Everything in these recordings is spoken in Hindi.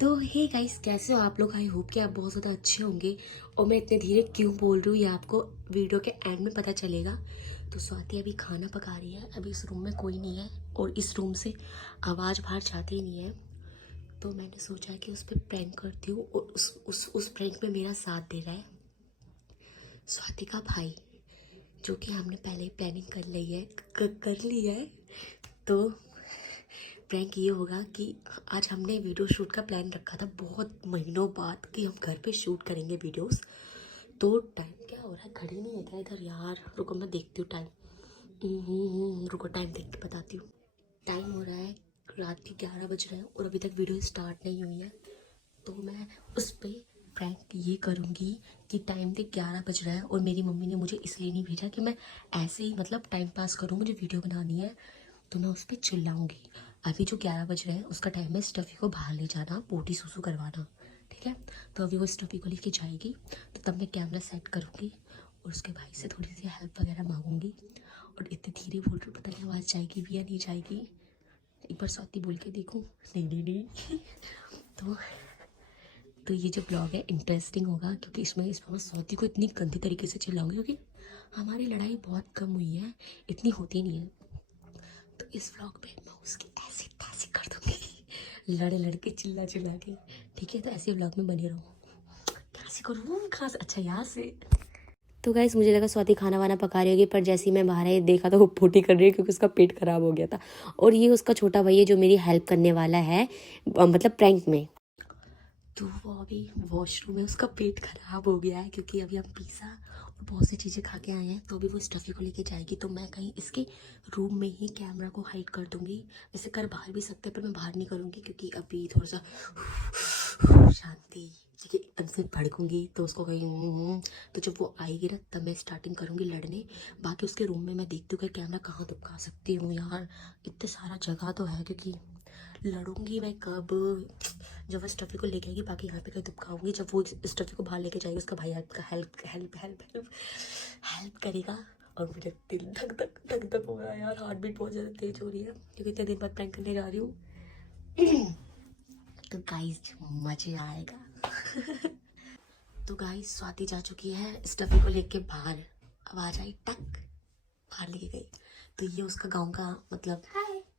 तो हे गाइस, कैसे हो आप लोग? आई होप कि आप बहुत ज़्यादा अच्छे होंगे। और मैं इतने धीरे क्यों बोल रही हूँ ये आपको वीडियो के एंड में पता चलेगा। तो स्वाति अभी खाना पका रही है। अभी इस रूम में कोई नहीं है और इस रूम से आवाज़ बाहर जाती ही नहीं है। तो मैंने सोचा कि उस पर प्रैंक करती हूँ और उस प्रैंक में मेरा साथ दे रहा है स्वाति का भाई, जो कि हमने पहले ही प्लानिंग कर ली है कर ली है। तो प्रैंक ये होगा कि आज हमने वीडियो शूट का प्लान रखा था बहुत महीनों बाद कि हम घर पे शूट करेंगे वीडियोस। तो टाइम क्या हो रहा है? घड़ी नहीं है क्या इधर? यार रुको, मैं देखती हूँ टाइम। रुको, टाइम देख के बताती हूँ। टाइम हो रहा है रात के 11 बज रहे हैं और अभी तक वीडियो स्टार्ट नहीं हुई है। तो मैं उस पर प्रैंक ये करूँगी कि टाइम के 11 बज रहा है और मेरी मम्मी ने मुझे इसलिए नहीं भेजा कि मैं ऐसे ही मतलब टाइम पास करूँ, मुझे वीडियो बनानी है। तो मैं उस पर चिल्लाऊँगी। अभी जो 11 बज रहे हैं उसका टाइम है स्टफ़ी को बाहर ले जाना, पोटी सुसु करवाना, ठीक है। तो अभी वो स्टफ़ी को लेके जाएगी, तो तब मैं कैमरा सेट करूँगी और उसके भाई से थोड़ी सी हेल्प वगैरह मांगूंगी। और इतने धीरे बोल रही हूँ, पता नहीं आवाज़ जाएगी भी या नहीं जाएगी। एक बार स्वाति बोल के देखूँ। नहीं। तो ये जो ब्लॉग है इंटरेस्टिंग होगा, क्योंकि इस बार स्वाति को इतनी गंदी तरीके से चिल्लाऊंगी, क्योंकि हमारी लड़ाई बहुत कम हुई है, इतनी होती नहीं है। तो इस व्लॉग पे मैं उसकी ऐसी तैसी कर दूंगी, लड़ के चिल्ला के, ठीक है। तो ऐसे व्लॉग में बने रहो। कैसे करूँ खास? अच्छा, यहाँ से। तो गाइस, मुझे लगा स्वाति खाना वाना पका रही होगी, पर जैसे ही मैं बाहर आई देखा तो वो पोटी कर रही है, क्योंकि उसका पेट खराब हो गया था। और ये उसका छोटा भाई है जो मेरी हेल्प करने वाला है, मतलब प्रैंक में। तो वो अभी वॉशरूम में, उसका पेट खराब हो गया है क्योंकि अभी हम पिज़्ज़ा और बहुत सी चीज़ें खा के आए हैं। तो अभी वो स्टफ़ी को लेके जाएगी, तो मैं कहीं इसके रूम में ही कैमरा को हाइड कर दूंगी। वैसे कर बाहर भी सकते हैं, पर मैं बाहर नहीं करूँगी क्योंकि अभी थोड़ा सा शांति, क्योंकि एकदम से भड़कूंगी तो उसको कहीं तो जब वो आएगी ना तब मैं स्टार्टिंग करूँगी लड़ने। बाकी उसके रूम में मैं देखती हूँ कि कैमरा कहाँ दुबका सकती हूँ। यार इतने सारा जगह तो है, क्योंकि लड़ूंगी मैं कब? जब वो स्टफ़ी को लेके आएगी, बाकी यहाँ पे कहीं दुबकाऊंगी। जब वो स्टफ़ी को बाहर लेके जाएगी, उसका भाई हेल्प करेगा। और मुझे दिल धक धक धक धक हो रहा है यार, हार्ट बीट बहुत ज़्यादा तेज हो रही है, क्योंकि इतने दिन बाद प्रैंक करने जा रही हूँ। तो गाइस मजे आएगा। तो गाइस स्वाति जा चुकी है स्टफ़ी को लेके बाहर। आवाज आई टक, बाहर लेके गई। तो ये उसका गांव का मतलब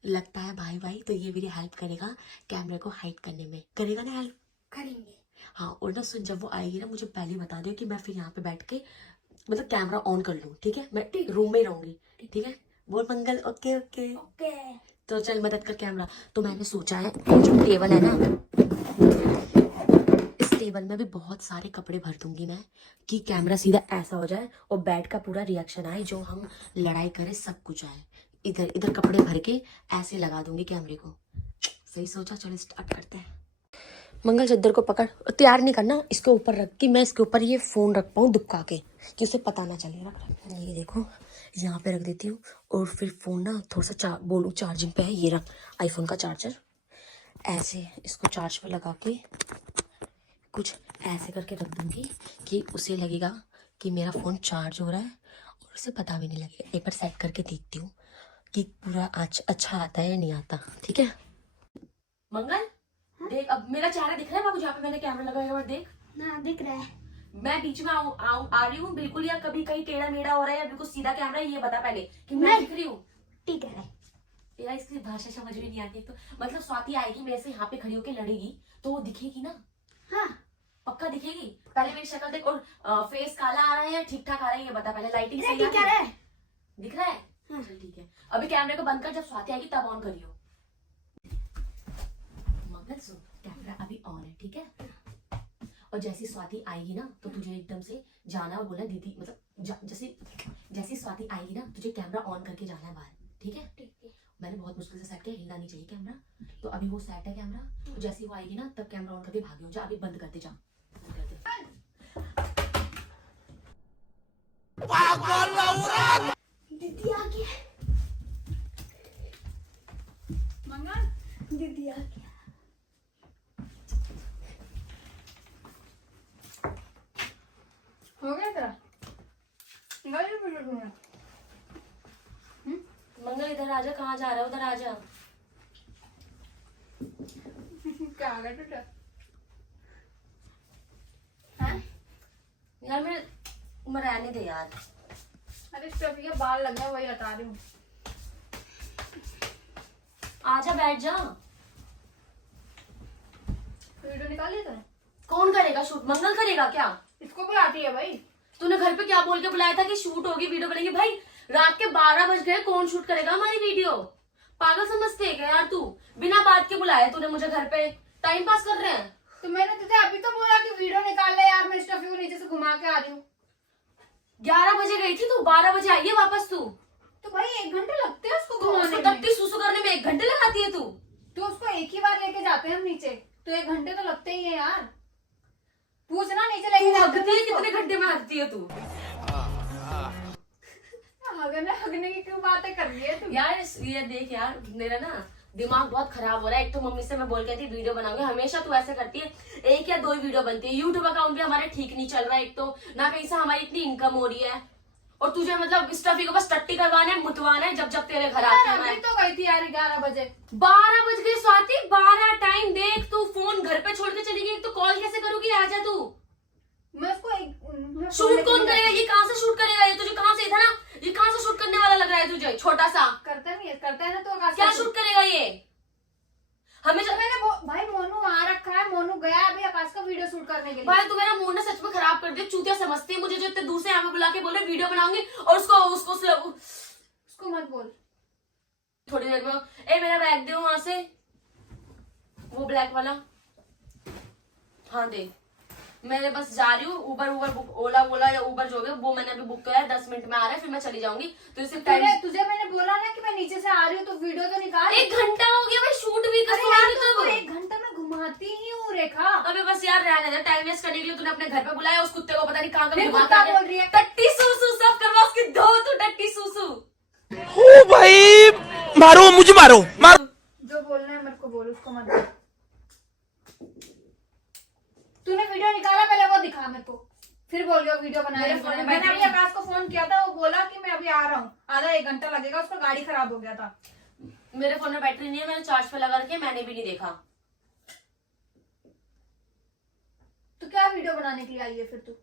लगता है भाई। तो ये मेरी हेल्प करेगा कैमरे को हाइड करने में, करेगा ना हेल्प? करेंगे। हाँ, और ना सुन, जब वो आएगी ना मुझे पहले बता दो कि मैं फिर यहाँ पे बैठ के मतलब कैमरा ऑन कर लूँ, ठीक है। मैं रूम में ही रहूंगी, ठीक है। बोल मंगल। Okay okay okay. तो चल मदद कर कैमरा। तो मैंने सोचा है जो टेबल है ना, इस टेबल में भी बहुत सारे कपड़े भर दूंगी मैं, कि कैमरा सीधा ऐसा हो जाए और बैट का पूरा रिएक्शन आए, जो हम लड़ाई करें सब कुछ आए। इधर इधर कपड़े भर के ऐसे लगा दूंगी कैमरे को। सही सोचा, चलो स्टार्ट करते हैं। मंगल चद्दर को पकड़, तैयार नहीं करना, इसके ऊपर रख के मैं इसके ऊपर ये फोन रख पाऊँ दुबका के, कि उसे पता ना चले। रख, ये देखो यहाँ पे रख देती हूँ। और फिर फोन ना थोड़ा सा बोलूँ चार्जिंग पे है, ये रख आईफोन का चार्जर। ऐसे इसको चार्ज पे लगा के कुछ ऐसे करके रख दूंगी कि उसे लगेगा कि मेरा फ़ोन चार्ज हो रहा है, और उसे पता भी नहीं लगेगा। एक बार सेट करके देखती हूँ कि पूरा अच्छा आता है या नहीं आता, ठीक है। मंगल देख, अब मेरा चेहरा दिख रहा है बाबू जहाँ पे मैंने कैमरा लगाया हुआ? देख ना, दिख रहा है। मैं बीच में आ रही हूँ बिल्कुल, या कभी कहीं टेढ़ा मेढ़ा हो रहा है, या बिल्कुल सीधा कैमरा है, ये बता पहले कि मैं दिख रही हूँ? ठीक है यार, इसकी भाषा समझ में नहीं आती। तो मतलब स्वाति आएगी मेरे से यहाँ पे खड़ी होके लड़ेगी, तो वो दिखेगी ना? हाँ पक्का दिखेगी। पहले मेरी शक्ल देख, और फेस काला आ रहा है या ठीक ठाक आ रहा है, ये बता पहले। लाइटिंग सही आ रहा है? दिख रहा है? हाँ। चल ठीक है, अभी कैमरे को बंद कर, जब स्वाति आएगी तब ऑन करियो। मगर सुन, कैमरा अभी ऑन है, ठीक है। और जैसी स्वाति आएगी ना तो तुझे एकदम से जाना और बोलना दीदी, मतलब जैसी स्वाति आएगी ना तुझे कैमरा ऑन करके जाना है बाहर, ठीक है। ठीक है, मैंने बहुत मुश्किल से सेट किया, हिलना नहीं चाहिए कैमरा। तो अभी वो सेट है कैमरा, तो जैसी वो आएगी ना तब कैमरा ऑन करके भागे हो जा। अभी बंद करते जा, दीदी आ गया। मंगल दीदी आ गया। हो गया तेरा? मंगल इधर आजा, कहाँ जा रहा है? उधर आजा। क्या आ गया बेटा? यार मैं रहने दे यार। अरे स्टफी के बाल लग गए, वही हटा रही हूँ। आजा बैठ जा। वीडियो निकाल लिया तूने? कौन करेगा शूट? मंगल करेगा क्या? इसको भी आती है भाई। तूने घर पे क्या बोल के बुलाया था कि शूट होगी, वीडियो बनेगी? भाई रात के 12 बज गए, कौन शूट करेगा हमारी वीडियो? पागल समझते है क्या यार तू? बिना बात के बुलाया तूने मुझे घर पे, टाइम पास कर रहे हैं। तो मैंने तुझे अभी तो बोला कि वीडियो निकाल ले यार, मैं स्टफी को नीचे से घुमा के आ रही हूँ। 11 बजे गई थी तू, 12 बजे आई है वापस तू। तो भाई 1 घंटे लगते हैं उसको तू घुमाने उसको में। तत्ती सुसु करने में 1 घंटे लगाती है तू। तो उसको एक ही बार लेके जाते हैं हम नीचे, तो 1 घंटे तो लगते ही है यार। पूछना नीचे लेके जाते हैं उसको। कितने घंटे में हटती है तू? हगने की क्यों बातें कर रही है तू? यार ये देख यार, मेरा ना दिमाग बहुत खराब हो रहा है। एक तो मम्मी से मैं बोल के थी वीडियो बनाऊंगी, हमेशा तू ऐसे करती है, 1 या 2 ही वीडियो बनती है। यूट्यूब अकाउंट भी हमारे ठीक नहीं चल रहा है, एक तो ना कहीं से हमारी इतनी इनकम हो रही है, और तुझे मतलब स्टफी को बस टट्टी करवाना है, मुतवाना है जब तेरे घर आती है। अभी तो गई थी यार 11 बजे। 12 बज गए स्वाति, 12 टाइम देख। तू फोन घर पे छोड़ के चली गई, तो कॉल कैसे करूंगी? आजा तू। मैं उसको शूट कौन करेगा? ये कहाँ से शूट करेगा? ये तुझे कहाँ से था ना, ये कहाँ से शूट करने वाला लग रहा है तुझे? छोटा सा करता नहीं है, करता है ना तो आकाश क्या का शूट करेगा ये? हमें तो मैंने भाई मोनू आ रखा है, मोनू गया अभी आकाश का वीडियो शूट करने के लिए। भाई तू मेरा मूड ना सच में खराब कर दे। चूतिया समझती है मुझे, जो इतने दूर से यहाँ पे बुला के बोल रहे वीडियो बनाऊंगी, और उसको मत बोल। थोड़ी देर में ए मेरा बैग दे वहां से, वो ब्लैक वाला। हाँ दे। मैं बस जा रही हूँ, उबर बुक, ओला या उबर जो भी वो मैंने अभी बुक किया है, 10 मिनट में आ रहा है, फिर मैं चली जाऊंगी। तो इसे तुझे मैंने बोला ना कि मैं नीचे से आ रही हूँ, तो वीडियो तो निकाल। 1 घंटा हो गया भाई, शूट भी कर। 1 घंटा में घुमाती ही हूँ रेखा। अबे बस यार रहने दे, टाइम वेस्ट करने के लिए तूने अपने घर पे बुलाया, उस कुत्ते को पता नहीं कहाँ कुत्ता बोल रही है। टट्टी सूसू सब करवा उसकी, दो तू टट्टी सूसू। ओ भाई मारो, मुझे मारो। जो बोलना है मेरे को बोल, उसको मत बोल। तूने वीडियो निकाला, पहले वो दिखा मेरे को, फिर बोल रही हो वीडियो बना रही है। मैंने अभी आकाश को फोन किया था, वो बोला कि मैं अभी आ रहा हूँ, आधा 1 घंटा लगेगा, उसका गाड़ी खराब हो गया था। मेरे फोन में बैटरी नहीं है, मैंने चार्ज पे लगा रखी है, मैंने भी नहीं देखा। तो क्या वीडियो बनाने के लिए आई है फिर तू?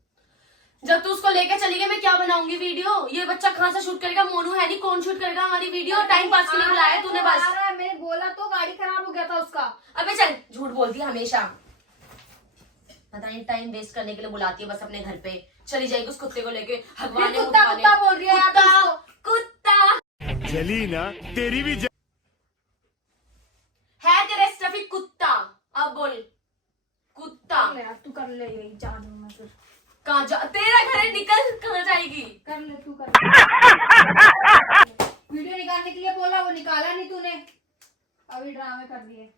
जब तू उसको लेके चली गई, मैं क्या बनाऊंगी वीडियो? ये बच्चा कहाँ से शूट करेगा? मोनू है नहीं, कौन शूट करेगा हमारी वीडियो? टाइम पास के लिए बुलाया तूने बस। मैंने बोला तो गाड़ी खराब हो गया था उसका। अबे चल, झूठ बोलती है हमेशा, पता नहीं टाइम वेस्ट करने के लिए बुलाती है बस अपने घर पे। चली जाएगी उस कुत्ते को लेके हगवाने, कुत्ता बोल रही है यार। कुत्ता जली ना तेरी भी है तेरे स्टफी कुत्ता। अब बोल कुत्ता। यार तू कर ले, यही जा रही हूँ मैं फिर। कहाँ जा? तेरा घर है, निकल। कहाँ जाएगी? कर ले तू, कर। वीडियो निकालने के लिए बोला, वो निकाला नहीं तूने, अभी ड्रामे कर दिए।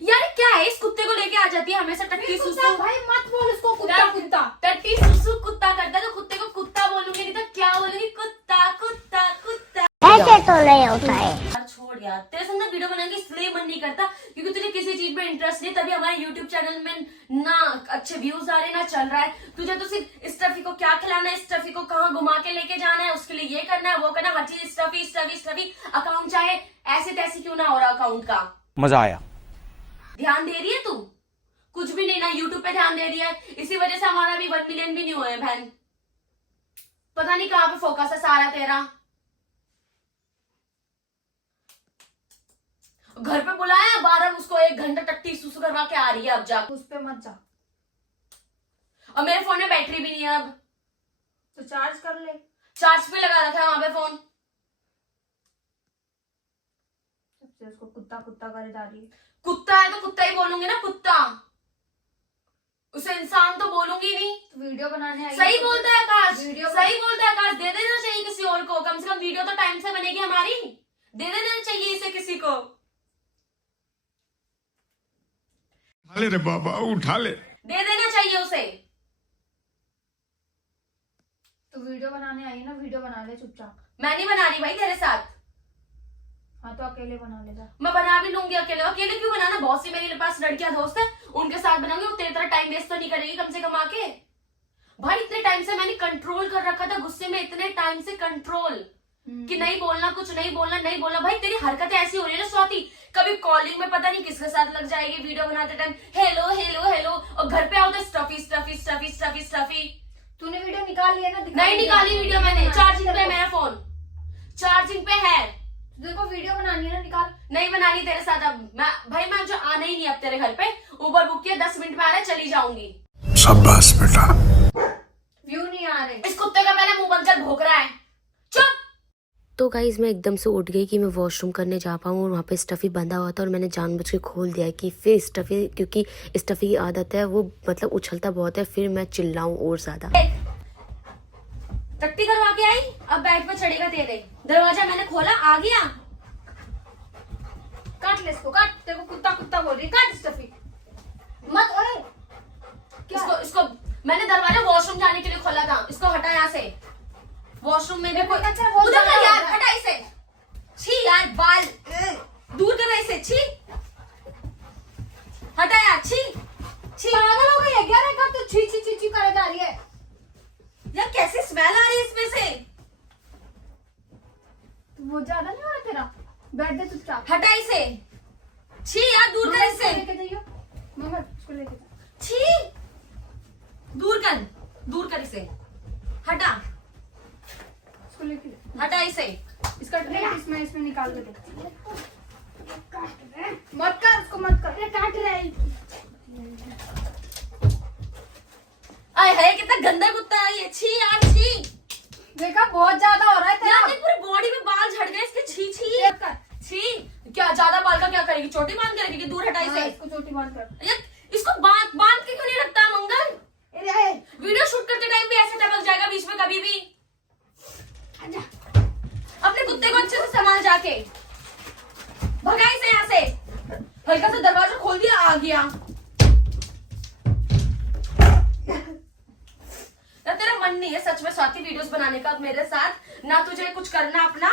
यार क्या है, इस कुत्ते को लेके आ जाती है हमेशा टट्टी सुसु। भाई मत बोल उसको कुत्ता। टट्टी सुसु कुत्ता करता है, तो कुत्ते को कुत्ता बोलूंगी, नहीं तो क्या बोलूंगी? कुत्ता कुत्ता कुत्ता। ऐसे तो नहीं होता है। यार छोड़ यार, तेरे संग ना वीडियो बनाने की इसलिए मन नहीं करता क्योंकि तुझे किसी चीज में इंटरेस्ट नहीं, तभी हमारे यूट्यूब चैनल में ना अच्छे व्यूज आ रहे ना चल रहा है। तुझे तो सिर्फ स्टफी को क्या खिलाना है, स्टफी को कहाँ घुमा के लेके जाना है, उसके लिए ये करना है वो करना, हर चीज स्टफी स्टफी स्टफी। अकाउंट चाहे ऐसे तैसे क्यों ना हो रहा अकाउंट का। मजा आया। ध्यान दे रही है तू? कुछ भी नहीं ना, यूट्यूब पे ध्यान दे रही है, इसी वजह से हमारा भी 1 मिलियन भी नहीं हुए हैं बहन। पता नहीं कहाँ पे फोकस है सारा तेरा। घर पे बुलाया 12, उसको 1 घंटा टट्टी सुसु करवा के आ रही है। अब जा, उस पे मत जा। और मेरे फोन में बैटरी भी नहीं है अब, तो चार्ज कर ले। चार्ज पे लगा रखा है वहां पे फोन। उसको कुत्ता कुत्ता करे जा रही है। कुत्ता है तो कुत्ता ही बोलूंगी ना, कुत्ता। उसे इंसान तो बोलूंगी नहीं। तो वीडियो बनाने आई। सही बोलता है आकाश, वीडियो सही बोलता है आकाश। दे देना चाहिए किसी और को, कम से कम वीडियो तो टाइम से बनेगी हमारी। दे देना चाहिए इसे किसी को। उठा ले रे बाबा, उठा ले। दे देना चाहिए उसे। तो वीडियो बनाने आई है ना, वीडियो बना ले चुपचाप। मैं नहीं बना रही भाई तेरे साथ। हाँ तो अकेले बना लेगा। मैं बना भी लूंगी अकेले। अकेले क्यों बनाना? बहुत सी मेरे पास लड़कियां दोस्त है, उनके साथ बनाऊंगी। वो तेरी तरह टाइम वेस्ट तो नहीं करेगी कम से कम आके। भाई इतने टाइम से मैंने कंट्रोल कर रखा था, गुस्से में इतने टाइम से कंट्रोल कि नहीं बोलना, कुछ नहीं बोलना, नहीं बोलना। भाई तेरी हरकतें ऐसी हो रही है ना स्वाति, कभी कॉलिंग में पता नहीं किसके साथ लग जाएगी वीडियो बनाते टाइम, हेलो हेलो हेलो, और घर पे आओ तो stuffy stuffy stuffy stuffy stuffy. तूने वीडियो निकाल लिया ना? नहीं निकाली वीडियो मैंने, चार्जिंग पे है मेरा फोन, चार्जिंग पे है। देखो वीडियो बनानी है ना, निकाल। नहीं बनानी तेरे साथ अब मैं जो आना ही नहीं अब तेरे घर पे, उबर बुक किया 10 मिनट में आ रहा है, चली जाऊंगी। शाबाश बेटा। व्यू नहीं आ रहे। इस कुत्ते का पहले मुंह बंद कर, भौंक रहा है, चुप। तो गाइज मैं एकदम से उठ गई कि मैं वॉशरूम करने जा पाऊँ, और वहाँ पे स्टफ़ी बंधा हुआ था और मैंने जानबूझ के खोल दिया कि फिर स्टफ़ी, क्योंकि स्टफ़ी की आदत है वो मतलब उछलता बहुत है, फिर मैं चिल्लाऊं और ज़्यादा। टट्टी करवा के आई, अब बेड पे चढ़ेगा तेरे। दरवाजा मैंने खोला, आ गया। काट ले इसको, काट। तेरे को कुत्ता कुत्ता बोल रही है, काट स्टफी मत। ओए क्या? इसको मैंने दरवाजा वॉशरूम जाने के लिए खोला था, इसको हटा यहाँ से। वॉशरूम में भी कोई अच्छा बोल उधर कर यार, हटा इसे। छी यार, बाल दूर कर इसे, छी हटा यार, छी छी। पागल हो गई है क्या रे? कब तू छी छी छी छी करे जा रही है यार? कैसी स्मेल आ रही है इसमें से। वो ज्यादा नहीं हो रहा तेरा? बैठ दे चुपचाप। हटा इसे, छी यार, दूर कर इससे। लेके जाइयो मम्मा, इसको लेके जा। छी, दूर कर इसे, हटा इसको लेके जा। हटा इसे। इसका ट्रे इसमें निकाल के दे। मत कर उसको, मत कर। ये काट रहा है। आए है, कितना गंदा कुत्ता है ये, छी यार, छी। देखा बहुत ज्यादा हो रहा है तेरा। यार देख, पूरी बॉडी में बाल झड़ गए इसके, छी छी चेक कर। छी। क्या ज्यादा बाल का क्या करेगी, चोटी बांध के रखेगी? दूर हटा इसे। हाँ, इसको चोटी बांध कर। यार इसको बांध के क्यों नहीं रखता मंगल? अरे वीडियो शूट करते टाइम भी ऐसे टपक जाएगा बीच में कभी भी। आजा। अपने कुत्ते को अच्छे से संभाल जाके, भगा इसे यहाँ से। हल्का सा दरवाजा खोल दिया, आ गया। यार तेरा मन नहीं है सच में स्वाति वीडियोस बनाने का अब मेरे साथ, ना तुझे कुछ करना अपना?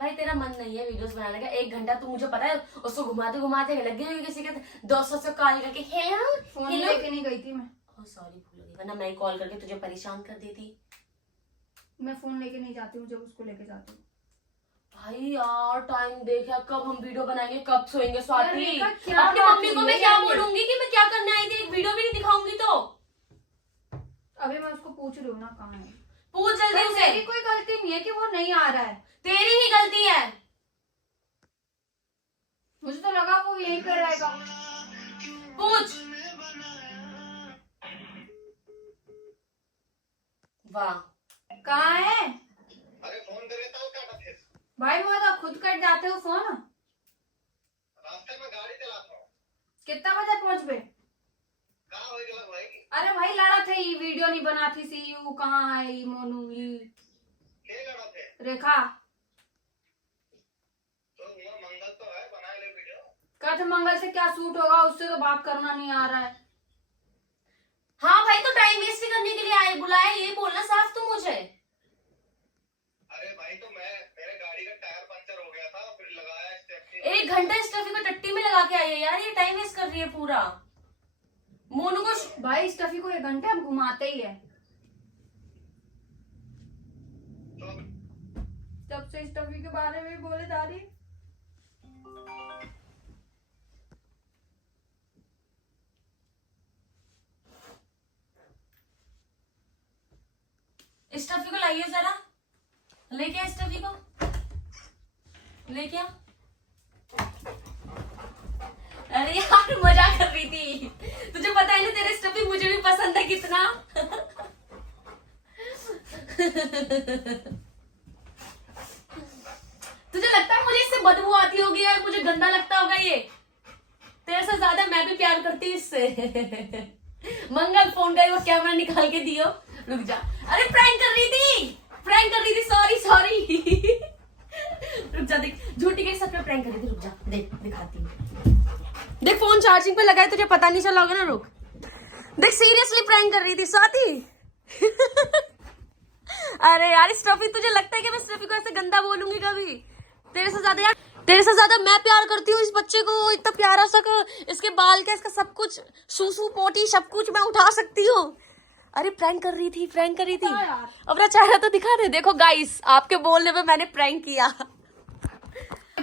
भाई तेरा मन नहीं है वीडियोस बनाने का। 1 घंटा तू, मुझे पता है, उसको घुमाते घुमाते लग गई होगी किसी के 200 से कॉल करके, हेलो फोन हेलो। लेके नहीं गई थी मैं। सॉरी, भूल गई, वरना मैं कॉल करके तुझे परेशान कर देती। मैं फोन लेके नहीं जाती हूँ, जब उसको लेके जाती हूँ। भाई यार टाइम देखा, कब हम वीडियो बनाएंगे, कब सोएंगे स्वाति? यार रेखा, क्या अपनी बात मम्मी को हुई मैं है क्या यार? बोलूंगी कि मैं क्या करने आई थी, एक वीडियो भी नहीं दिखाऊंगी तो? अभी मैं उसको पूछ रही हूँ ना कहाँ है। पूछ जल्दी पर से। मेरी कोई गलती नहीं है कि वो नहीं आ रहा है। तेरी ही गलती है। मुझे तो लगा वो यहीं पे रहेगा। पूछ। वाह, कहाँ है? अरे फोन करे तो काटा थे। भाई वो तो खुद कट जाते हो फोन। रास्ते में गाड़ी चलाता हूँ। कितना बजे पहुंच गए? कहाँ हो गया भाई? अरे भाई लड़ा थे, ये वीडियो नहीं बनाती सी। यू कहाँ है? ये मोनू, ये क्या लड़ा थे? रेखा। तो वो मंगल तो है, बना ले वीडियो। कहते मंगल से क्या सूट होगा, उससे तो बात करना नहीं आ रहा है। हाँ भाई, तो टाइम वेस्ट करने के लिए आए, बुलाया, ये बोलना साफ तू मुझे। अरे भाई तो मेरे गाड़ी का टायर पंचर हो गया था, फिर लगाया स्टेपनी। 1 घंटा स्टफी को टट्टी में लगा के आई है यार, ये टाइम वेस्ट कर रही है पूरा। मोनू को भाई स्टफी को 1 घंटे हम घुमाते ही है। तो तब से स्टफी के बारे में बोले जा रही। स्टफी को लाइए जरा, लेके आ स्टफी को, लेके आ। अरे यार मजा कर रही थी, तुझे पता है ना तेरे स्टफी मुझे भी पसंद है कितना। तुझे लगता है मुझे इससे बदबू आती होगी या मुझे गंदा लगता होगा? ये तेरे से ज्यादा मैं भी प्यार करती हूँ इससे। मंगल फोन का वो कैमरा निकाल के दियो। रुक जा, अरे प्रैंक कर रही थी, सॉरी। रुक जा, देख झूठी के साथ में प्रैंक कर रही थी, रुक जा, देख दिखाती हूँ। देख फोन चार्जिंग पे लगा है, तुझे पता नहीं चला होगा ना, रुक देख, सीरियसली प्रैंक कर रही थी स्वाति। अरे यार स्टफी, तुझे लगता है कि मैं स्टफी को ऐसे गंदा बोलूंगी कभी? तेरे से ज्यादा मैं प्यार करती हूँ इस बच्चे को, इतना प्यारा सा इसके बाल का, इसका सब कुछ, सूसू पोटी सब कुछ मैं उठा सकती हूँ। अरे प्रैंक कर रही थी। अपना चेहरा तो दिखा दे। देखो गाइस, आपके बोलने पे मैंने प्रैंक किया।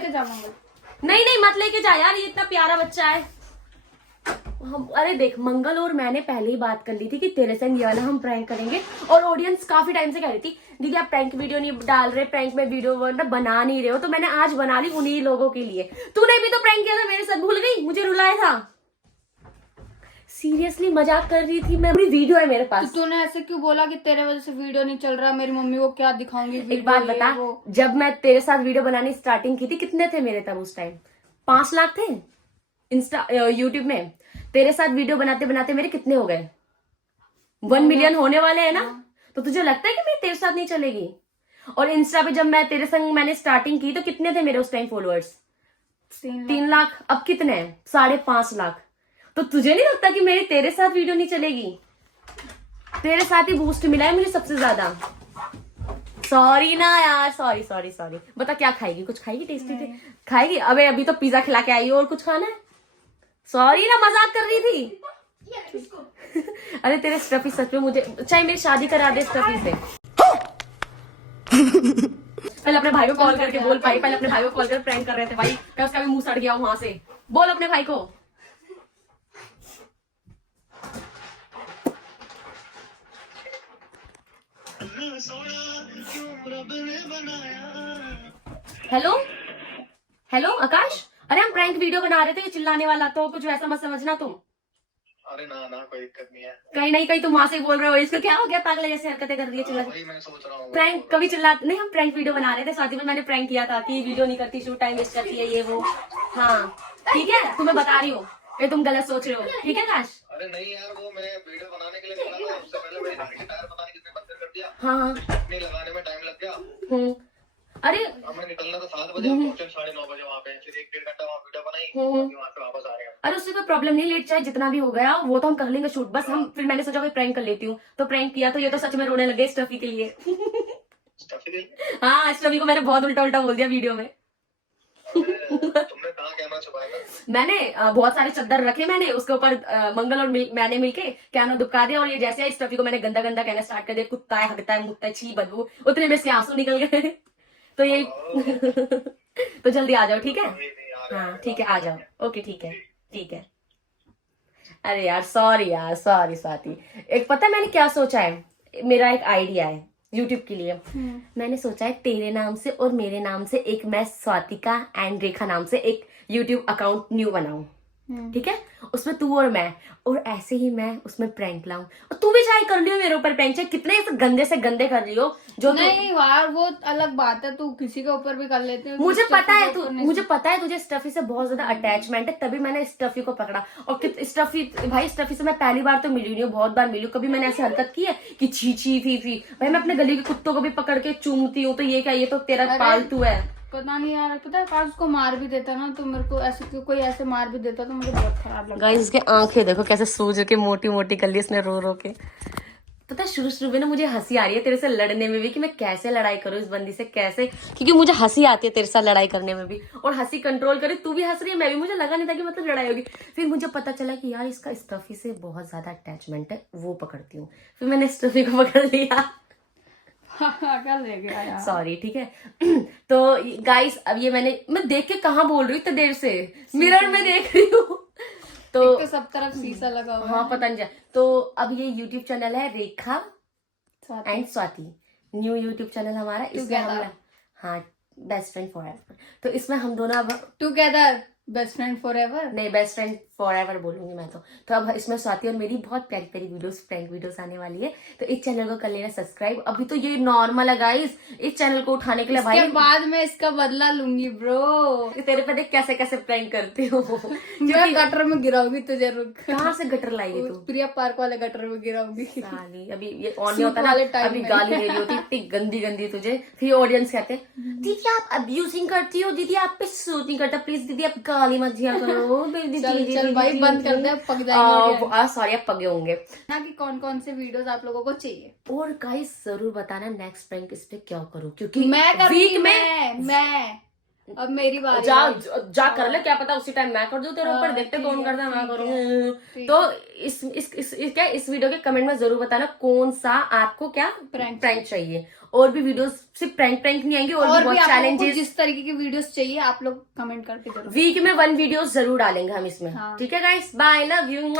जा मंगल, नहीं नहीं मत लेके जा यार, ये इतना प्यारा बच्चा है। अरे देख, मंगल और मैंने पहले ही बात कर ली थी कि तेरे संग ये वाला हम प्रैंक करेंगे, और ऑडियंस काफी टाइम से कह रही थी दीदी आप प्रैंक वीडियो नहीं डाल रहे, प्रैंक में वीडियो बना नहीं रहे हो, तो मैंने आज बना ली उन्हीं लोगों के लिए। तूने भी तो प्रैंक किया था मेरे साथ, भूल गई? मुझे रुलाया था। सीरियसली मजाक कर रही थी मैं, पूरी वीडियो है मेरे पास। तो तूने ऐसे क्यों बोला कि तेरे वजह से वीडियो नहीं चल रहा, मेरी मम्मी को क्या दिखाऊंगी? एक बात बता, जब मैं तेरे साथ वीडियो बनानी स्टार्टिंग की थी कितने थे मेरे तब उस टाइम? 5 लाख थे इंस्टा यूट्यूब में। तेरे साथ वीडियो बनाते बनाते मेरे कितने हो गए? 1 मिलियन होने वाले हैं ना। तो तुझे लगता है कि मेरी तेरे साथ नहीं चलेगी? और इंस्टा पे जब मैं तेरे संग मैंने स्टार्टिंग की तो कितने थे मेरे उस टाइम फॉलोअर्स? 3 लाख। अब कितने हैं? 5.5 लाख। तो तुझे नहीं लगता कि मेरी तेरे साथ वीडियो नहीं चलेगी? तेरे साथ ही बूस्ट मिला है मुझे सबसे ज्यादा। सॉरी ना यार, सॉरी सॉरी सॉरी। बता क्या खाएगी? कुछ खाएगी टेस्टी थे? खाएगी? अबे अभी तो पिज्जा खिला के आई हो, और कुछ खाना है? सॉरी ना, मजाक कर रही थी। अरे तेरे स्टफी सच में मुझे, चाहे मेरी शादी करा दे स्टफी से। पहले अपने भाई को कॉल करके बोल भाई, पहले अपने भाई को कॉल कर, प्रैंक कर रहे थे भाई, क्या उसका भी मुंह सड़ गया वहां से। बोल अपने भाई को। हेलो हेलो आकाश, अरे हम प्रैंक वीडियो बना रहे थे, चिल्लाने वाला, तो कुछ वैसा मत समझना तुम। अरे ना ना कोई दिक्कत नहीं है। कहीं नहीं कहीं तुम वहां से बोल रहे हो, इसका क्या हो गया? पागल जैसे हरकतें कर रही है, चिल्ला। वही मैं सोच रहा हूँ। प्रैंक कभी चिल्ला नहीं, हम प्रैंक वीडियो बना रहे थे, साथ में मैंने प्रैंक किया था कि वीडियो नहीं करती, शूट टाइम वेस्ट करती है ये वो। हाँ ठीक है, तुम्हें बता रही हूँ कि तुम गलत सोच रहे हो, ठीक है आकाश? अरे नहीं यार, वो मैं वीडियो बनाने के लिए निकला था, उससे पहले मेरी गाड़ी के टायर पता नहीं कितने पंचर कर दिया। हाँ इतने लगाने में टाइम लग गया। अरे हमें निकलना था 7 बजे, पहुंचे 9:30 बजे वहाँ पे, फिर 1-1.5 घंटा वहाँ वीडियो बनाई, वहाँ से वापस आ रहे हैं। अरे उससे कोई प्रॉब्लम नहीं, लेट चाहे जितना भी हो गया वो तो हम कर लेंगे शूट, बस हम फिर मैंने सोचा कोई प्रैंक कर लेती हूँ, तो प्रैंक किया। तो ये तो सच में रोने लगे स्टफी के लिए। स्टफी के? हाँ स्टफी को मैंने बहुत उल्टा उल्टा बोल दिया वीडियो में। तुमने कहाँ कैमरा छुपाया था? मैंने बहुत सारे चद्दर रखे, मैंने उसके ऊपर मंगल और मैंने मिलके कैमरा दुबका दिया, और ये जैसे ही स्टफी को मैंने गंदा गंदा कहना स्टार्ट कर दिया, कुत्ता है, हगता है, मुत्ता है, छी बदबू, उतने में से आंसू निकल गए। तो ये तो जल्दी आ जाओ, ठीक है? हाँ ठीक है, आ जाओ। ओके ठीक है ठीक है। अरे यार सॉरी स्वाति। एक पता है मैंने क्या सोचा है? मेरा एक आइडिया है YouTube के लिए। मैंने सोचा है तेरे नाम से और मेरे नाम से एक मैं स्वातिका एंड रेखा नाम से एक YouTube अकाउंट न्यू बनाऊं, ठीक है? उसमें तू और मैं, और ऐसे ही मैं उसमें प्रैंक लाऊं, और तू भी चाहे कर लियो मेरे ऊपर प्रैंक, चाहे कितने गंदे से गंदे कर रही हो जो नहीं यार, वो अलग बात है, तू किसी के ऊपर भी कर लेते हो। मुझे पता है तुझे स्टफी से बहुत ज्यादा अटैचमेंट है, तभी मैंने स्टफी को पकड़ा। और स्टफी से मैं पहली बार तो मिली नहीं हूँ, बहुत बार मिली हूँ। कभी मैंने ऐसी हरकत की है कि छी छी फी भाई? मैं अपने गली के कुत्तों को भी पकड़ के चूमती हूँ, तो ये क्या, ये तो तेरा पालतू है। पता नहीं यार, पता है काश उसको मार भी देता ना, तो मेरे को ऐसे कोई ऐसे मार भी देता तो मुझे बहुत खराब लगता। गाइस इसके आंखें देखो कैसे सूज के मोटी मोटी कर ली इसने रो रो के। पता है शुरू में ना मुझे हंसी आ रही है तेरे से लड़ने में भी, कि मैं कैसे लड़ाई करूं इस बंदी से, कैसे, क्योंकि मुझे हंसी आती है तेरे साथ लड़ाई करने में भी, और हंसी कंट्रोल करे। तू भी हंस रही है, मैं भी, मुझे लगा नहीं था कि मतलब लड़ाई होगी। फिर मुझे पता चला कि यार इसका स्टफी से बहुत ज्यादा अटैचमेंट है, वो पकड़ती हूँ। फिर मैंने स्टफी को पकड़ लिया। कर ले गया यार, सॉरी ठीक है। तो गाइस अब ये मैं देख के कहाँ बोल रही हूँ इतने देर से, मिरर में देख रही हूँ। तो सब तरफ शीशा लगा हुआ है। हाँ पता नहीं। तो अब ये YouTube चैनल है Rekha and Swati, new YouTube channel हमारा। इसमें हम, हाँ, बेस्ट फ्रेंड फॉरएवर। तो इसमें हम दोनों अब टुगेदर, बेस्ट फ्रेंड फॉरएवर नहीं, बेस्ट फ्रेंड फॉरएवर बोलूंगी मैं तो अब इसमें स्वाति और मेरी बहुत प्यारी प्यारी वीडियोस, प्रैंक वीडियोस आने वाली है। तो इस चैनल को कर लेना सब्सक्राइब। अभी तो ये नॉर्मल है गाइस, इस चैनल को उठाने के लिए भाई बाद में इसका बदला लूंगी ब्रो। तेरे पे देख कैसे कैसे प्रैंक करती हो। मैं गटर में गिराऊंगी तुझे, रुक। कहाँ से गटर लाएगी तू? प्रिया पार्क वाले गटर में गिराऊंगी। अभी ये ऑन नहीं होता ना, अभी गाली दे रही होती इतनी गंदी गंदी तुझे। फिर ऑडियंस कहते हैं दीदी आप अब्यूजिंग करती हो, दीदी आप पे सूट नहीं करता, प्लीज दीदी आप गाली मत दिया करो। चल भाई बंद कर दे, पक जाएंगे। सॉरी अब पगे होंगे ना कि कौन कौन से वीडियोस आप लोगों को चाहिए, और गाइस जरूर बताना नेक्स्ट प्रैंक इस पे क्या करूँ, क्योंकि मैं करूंगी, वीक में मैं अब मेरी बारी जा है। जा कर ले, क्या पता उसी टाइम मैं कर दूं तेरे ऊपर, देखते ठीक कौन है, करता है, मैं ठीक करूंगी। ठीक तो इस वीडियो के कमेंट में जरूर बताना कौन सा आपको क्या प्रैंक चाहिए। और भी वीडियोस सिर्फ प्रैंक नहीं आएंगे, और भी बहुत आप लोगों को चैलेंजेस, जिस तरीके की वीडियोस चाहिए आप लोग कमेंट करके जरूर। वीक में 1 वीडियो जरूर डालेंगे हम इसमें। हाँ। ठीक है गाइस, बाय, लव यू।